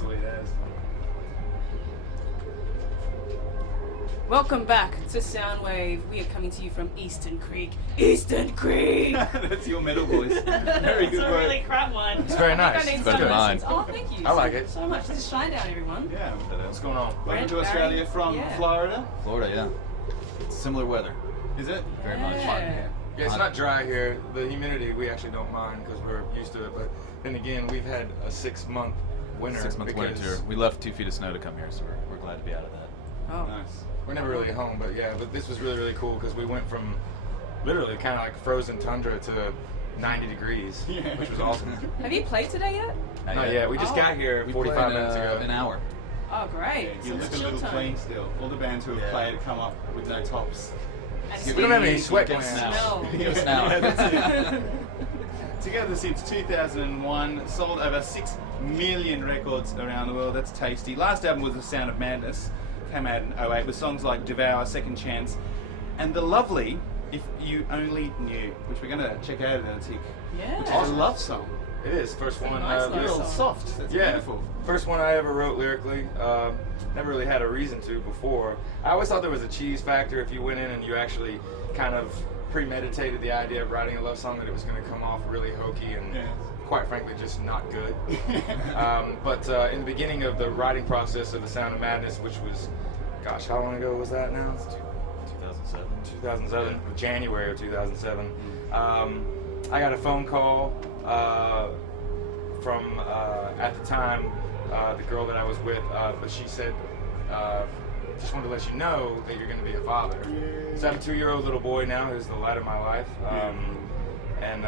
Sweet as. Welcome back to Soundwave. We are coming to you from Eastern Creek. Eastern Creek! That's your metal voice. Very good It's a work. really crap one. It's very nice. It's Better than mine. Oh, thank you. I like it. So much. This is Shinedown, everyone. Yeah. What's going on? Welcome to Barry. Australia from Yeah. Florida. Florida, yeah. It's similar weather. Is it? Very much. Yeah. Yeah, it's not dry here. The humidity we actually don't mind because we're used to it. But then again, we've had a 6-month winter. 6-month winter tour. We left 2 feet of snow to come here, so we're glad to be out of that. Oh. Nice. We're never really home, but yeah. But this was really, really cool because we went from literally kind of like frozen tundra to 90 degrees, Yeah. which was awesome. Have you played today yet? Not yet. We just got here We 45 played, minutes ago. An hour. Oh, great. You So look it's a chill little time. clean still. All the bands who have Yeah. played come up with no tops. And We don't have any see- sweat Get glands. Smell. Give us an hour. Yeah, that's it. Together since 2001, sold over 6 million records around the world. That's tasty. Last album was The Sound of Madness, came out in 08 with songs like Devour, Second Chance, and the lovely If You Only Knew, which we're going to check out in a tick. Yeah. Which is a love song. It is first one. nice A little song. soft. That's Yeah, beautiful. first one I ever wrote lyrically. Never really had a reason to before. I always thought there was a cheese factor if you went in and you actually kind of premeditated the idea of writing a love song, that it was going to come off really hokey and Yeah. quite frankly just not good. But in the beginning of the writing process of The Sound of Madness, which was, gosh, how long ago was that now? 2007. 2007, January of 2007. I got a phone call from, at the time, the girl that I was with, but she said, just wanted to let you know that you're going to be a father. So I have a 2-year-old little boy now who's the light of my life. And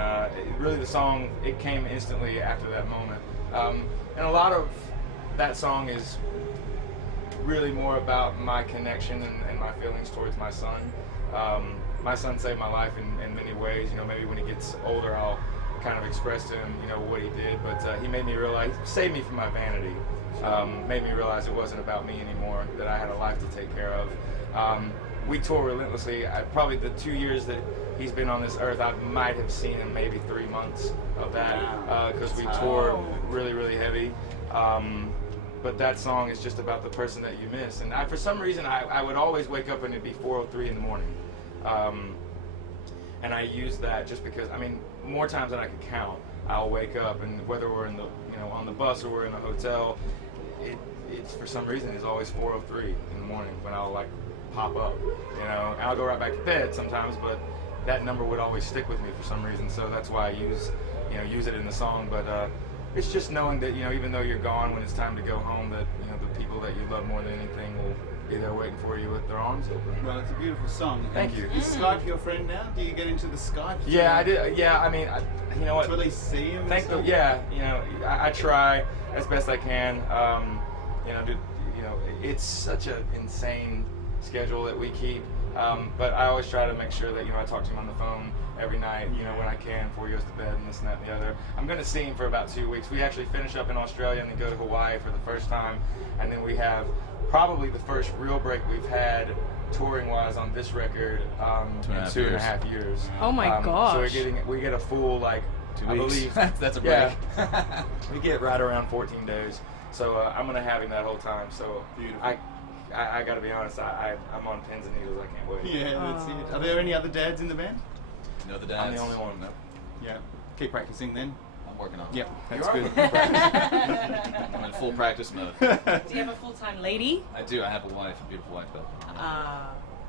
really the song, it came instantly after that moment. And a lot of that song is really more about my connection and my feelings towards my son. My son saved my life in many ways. You know, maybe when he gets older, I'll kind of express to him, you know, what he did. But he made me realize, saved me from my vanity. Made me realize it wasn't about me anymore, that I had a life to take care of. We tour relentlessly. Probably the 2 years that he's been on this earth, I might have seen him maybe 3 months of that, because we tour really, really heavy. But that song is just about the person that you miss. And for some reason, I would always wake up and it'd be 4:03 in the morning. And I use that just because, I mean, more times than I can count, I'll wake up, and whether we're in the, you know, on the bus or we're in a hotel, it's for some reason it's always 4:03 in the morning when I'll like pop up, you know. And I'll go right back to bed sometimes, but that number would always stick with me for some reason. So that's why I use it in the song. But it's just knowing that, you know, even though you're gone, when it's time to go home, that, you know, the people that you love more than anything will be there waiting for you with their arms open. Well, it's a beautiful song. Thank you. Is Skype your friend now? Do you get into the Skype? Yeah, I did. Yeah, I mean, you know what? To really see him? Thank you. Yeah, you know, I try as best I can. You know, it's such an insane schedule that we keep. But I always try to make sure that, you know, I talk to him on the phone every night, you know, when I can before he goes to bed and this and that and the other. I'm going to see him for about 2 weeks. We actually finish up in Australia and then go to Hawaii for the first time. And then we have probably the first real break we've had touring-wise on this record in 2.5 years. Oh my gosh. So we get a full, like, 2 I weeks. believe. That's a break. Yeah. We get right around 14 days. So I'm going to have him that whole time. So Beautiful. I got to be honest, I'm on pins and needles. I can't wait. Yeah, that's it. Are there any other dads in the band? No, the dads. I'm the only one. No, Yeah. Keep practicing then. I'm working on it. Yep, You that's are? good. I'm in full practice mode. Do you have a full-time lady? I do. I have a wife, a beautiful wife, though.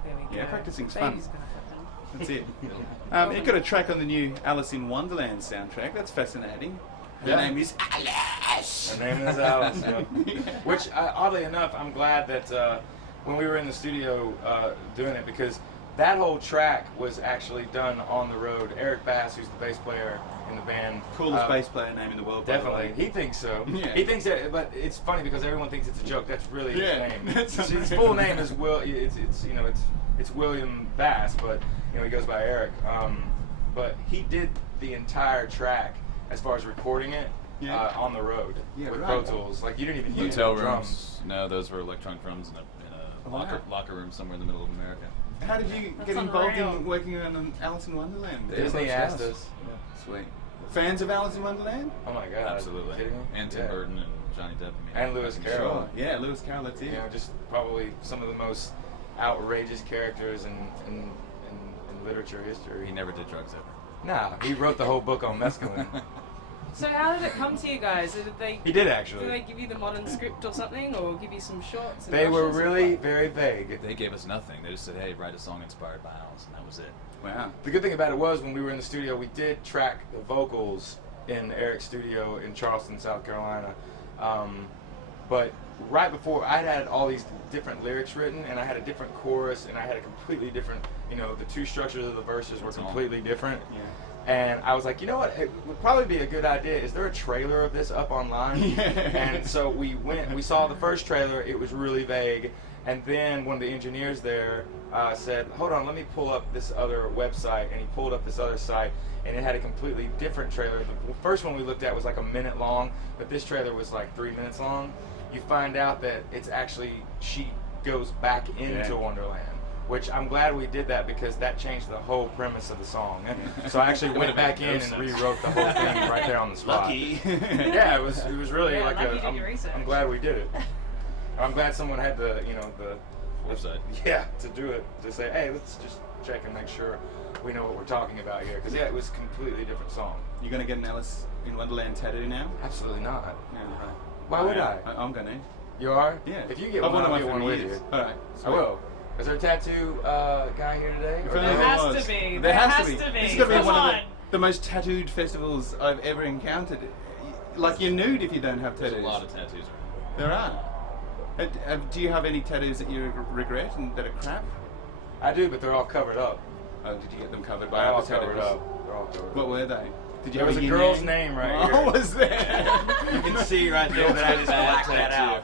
There we go. Yeah, practicing's fun. Baby's gonna happen. That's it. You've got a track on the new Alice in Wonderland soundtrack. That's fascinating. Her Yeah. name is Alice. Her name is Alice. Yeah. Which, oddly enough, I'm glad that when we were in the studio doing it, because that whole track was actually done on the road. Eric Bass, who's the bass player in the band. Coolest bass player name in the world, by the Definitely. way. He thinks so. Yeah. He thinks that, but it's funny because everyone thinks it's a joke. That's really his Yeah, name. that's His unreal. full name is it's William Bass, but you know, he goes by Eric. But he did the entire track as far as recording it on the road Yeah, with right. Pro Tools. Like, you didn't even use Hotel drums. rooms. No, those were electronic drums in a Wow. locker room somewhere in the middle of America. How did you That's get involved unreal. in working on Alice in Wonderland? Disney asked us. Sweet. Fans of Alice in Wonderland? Oh my God. Absolutely. Are you kidding me? And Tim Yeah. Burton and Johnny Depp. And Lewis Carroll. Sure. Yeah, Lewis Carroll, that's it. You know, just probably some of the most outrageous characters in literature history. He never did drugs ever. Nah, he wrote the whole book on mescaline. So how did it come to you guys? He did actually. Did they give you the modern script or something, or give you some shorts? And They were rushes or really what? very vague. They gave us nothing. They just said, hey, write a song inspired by Alice, and that was it. Wow. The good thing about it was when we were in the studio, we did track the vocals in Eric's studio in Charleston, South Carolina. But right before, I had all these different lyrics written, and I had a different chorus, and I had a completely different, you know, the two structures of the verses were completely different. Yeah. And I was like, you know what, it would probably be a good idea. Is there a trailer of this up online? And so we saw the first trailer. It was really vague. And then one of the engineers there said, hold on, let me pull up this other website. And he pulled up this other site, and it had a completely different trailer. The first one we looked at was like a minute long, but this trailer was like 3 minutes long. You find out that it's actually, she goes back into Wonderland. Which I'm glad we did that because that changed the whole premise of the song. So I actually went back in and rewrote the whole thing right there on the spot. Lucky. Yeah, it was really Yeah, like lucky you did your I'm research. glad we did it. I'm glad someone had the Foresight. Yeah, to do it, to say, hey, let's just check and make sure we know what we're talking about here. Because it was a completely different song. You gonna get an Alice in Wonderland tattoo now? Absolutely not. Yeah, right. Why would I? I'm gonna. You are? Yeah. If you get I've one, wanted I'll get one with for you. years. All right. I will. Is there a tattoo guy here today? If Or only There there has was. to be. There There has has to be. to be. This is gonna be Come one of on. the most tattooed festivals I've ever encountered. Like you're nude if you don't have There's tattoos. a lot of tattoos around. There are. Do you have any tattoos that you regret and that are crap? I do, but they're all covered up. Oh, did you get them covered by They're all other covered tattoos? up. They're all covered up. What were they? Did you There have was a yin girl's yang? name right Oh, here. was there? You can see right there that I just blacked that out.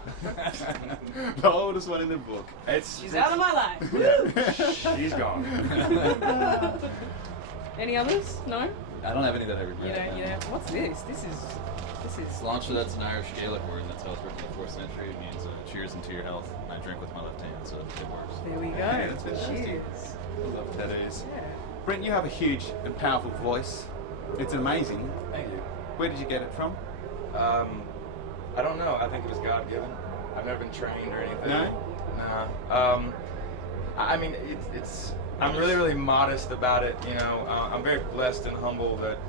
The oldest one in the book. She's out of my life. She's gone. Any others? No? I don't have any that I regret. You know, what's this? This is. Cilantro, that's an Irish Gaelic word that's how it's written in the 4th century. It means cheers into your health. And I drink with my left hand, so it works. There we go. Yeah, that's fantastic. Cheers. I love tattoos. Yeah. Brent, you have a huge and powerful voice. It's amazing. Thank you. Where did you get it from? I don't know. I think it was God given. I've never been trained or anything. No? No. I mean, it's. I'm really, really modest about it. You know, I'm very blessed and humble that.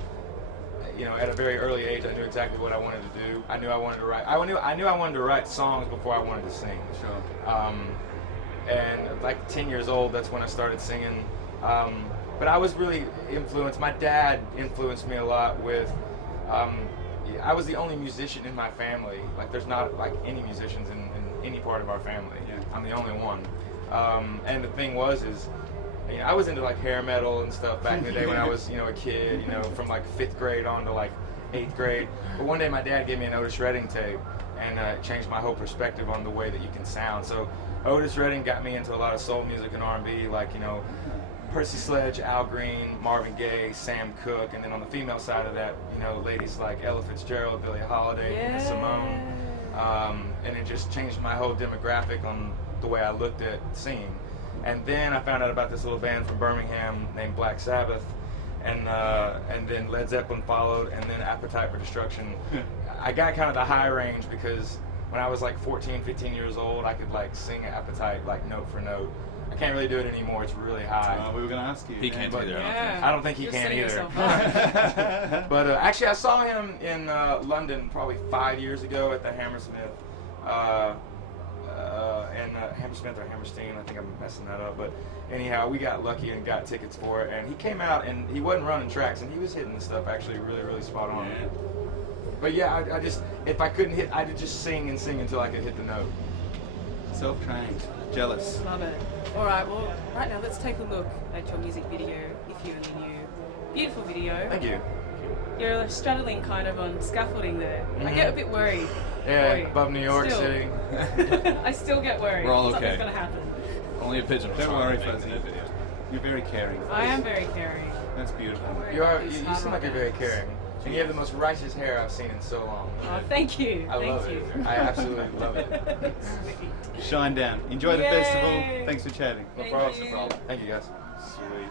You know, at a very early age, I knew exactly what I wanted to do. I knew I wanted to write. I knew I wanted to write songs before I wanted to sing. Sure. And like 10 years old, that's when I started singing. But I was really influenced. My dad influenced me a lot with. I was the only musician in my family. Like, there's not like any musicians in any part of our family. Yeah. I'm the only one. And the thing was, you know, I was into like hair metal and stuff back in the day when I was, you know, a kid. You know, from like 5th grade on to like 8th grade. But one day my dad gave me an Otis Redding tape, and it changed my whole perspective on the way that you can sound. So Otis Redding got me into a lot of soul music and R&B, like, you know, Percy Sledge, Al Green, Marvin Gaye, Sam Cooke, and then on the female side of that, you know, ladies like Ella Fitzgerald, Billie Holiday, Nina Simone, and it just changed my whole demographic on the way I looked at singing. And then I found out about this little band from Birmingham named Black Sabbath, and then Led Zeppelin followed, and then Appetite for Destruction. I got kind of the high range because when I was like 14, 15 years old, I could like sing Appetite like note for note. I can't really do it anymore. It's really high. We were going to ask you. He can't but either. Yeah. I don't think he You're can setting either. yourself up. But actually, I saw him in London probably 5 years ago at the Hammersmith. And Hammersmith or Hammerstein, I think I'm messing that up. But anyhow, we got lucky and got tickets for it. And he came out and he wasn't running tracks, and he was hitting the stuff actually really, really spot on. Yeah. But yeah, I just, if I couldn't hit, I'd just sing and sing until I could hit the note. Self-trained. Jealous. Love it. All right, well, right now let's take a look at your music video, If You Only Knew. Beautiful video. Thank you. You're straddling kind of on scaffolding there. I get a bit worried. Yeah, Boy, above New York still. City. I still get worried. We're all okay. Something's going to happen. Only a pigeon. Don't worry, Fuzzy. You're very caring. I am very caring. That's beautiful. You seem like you're very caring. And you have the most righteous hair I've seen in so long. Oh, thank you. I love Thank it. you. I absolutely love it. Sweet. Shinedown. Enjoy the Yay. festival. Thanks for chatting. No Thank problem. you. No problem. Thank you guys. Sweet.